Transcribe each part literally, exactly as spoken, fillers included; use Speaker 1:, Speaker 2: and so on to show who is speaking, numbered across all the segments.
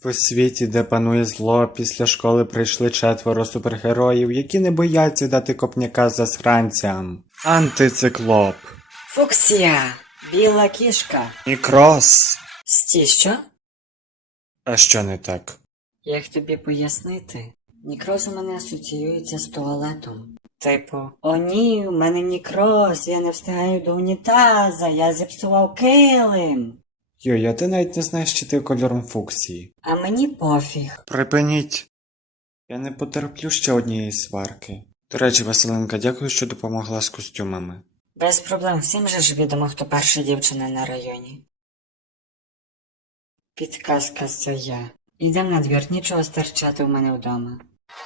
Speaker 1: У світі, де панує зло, після школи прийшли четверо супергероїв, які не бояться дати копняка засранцям. Антициклоп.
Speaker 2: Фуксія! Біла кішка.
Speaker 1: Нікрос.
Speaker 2: Стій, що?
Speaker 1: А що не так?
Speaker 2: Як тобі пояснити? Нікроз у мене асоціюється з туалетом. Типу, о ні, у мене нікроз, я не встигаю до унітаза, я зіпсував килим.
Speaker 1: Йой, а ти навіть не знаєш, чи ти кольором фуксії.
Speaker 2: А мені пофіг.
Speaker 1: Припиніть. Я не потерплю ще однієї сварки. До речі, Василинка, дякую, що допомогла з костюмами.
Speaker 2: Без проблем, всім же ж відомо, хто перша дівчина на районі. Підказка це я. Ідем на двір, нічого стерчати в мене вдома.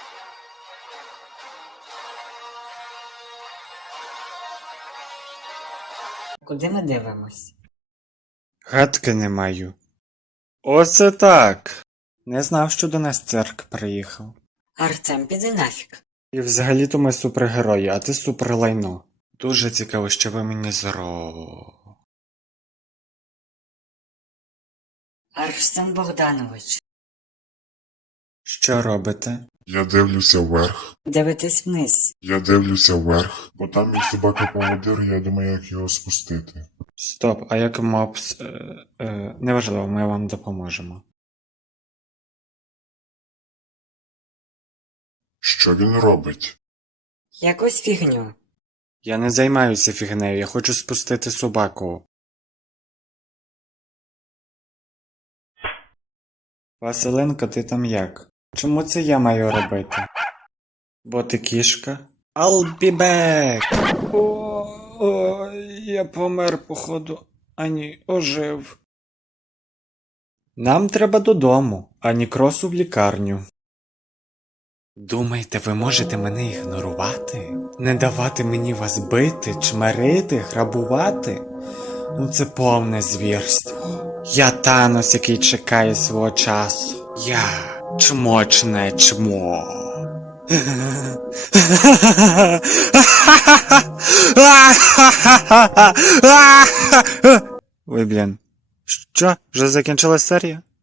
Speaker 2: Куди ми дивимось?
Speaker 1: Гадки не маю. Оце так. Не знав, що до нас цирк приїхав.
Speaker 2: Артем, піди нафіг.
Speaker 1: І взагалі-то ми супергерої, а ти суперлайно. Дуже цікаво, що ви мені зро...
Speaker 2: Арсен Богданович.
Speaker 1: Що робите?
Speaker 3: Я дивлюся вверх.
Speaker 2: Дивитись вниз.
Speaker 3: Я дивлюся вверх. Бо там мій собака-поводир, я думаю, як його спустити.
Speaker 1: Стоп, а як мопс... Е, е, неважливо, ми вам допоможемо.
Speaker 3: Що він робить?
Speaker 2: Якусь фігню.
Speaker 1: Я не займаюся фігнею, я хочу спустити собаку. Василинка, ти там як? Чому це я маю робити? Бо ти кішка? I'll be back! О, о, я помер, походу. А ні, ожив. Нам треба додому, а Нікросу в лікарню. Думаєте, ви можете мене ігнорувати? Не давати мені вас бити, чмерити, грабувати? Ну це повне звірство. Я Танос, який чекає свого часу. Я чмочне чмо. Ой, блін. Що? Вже закінчилась серія?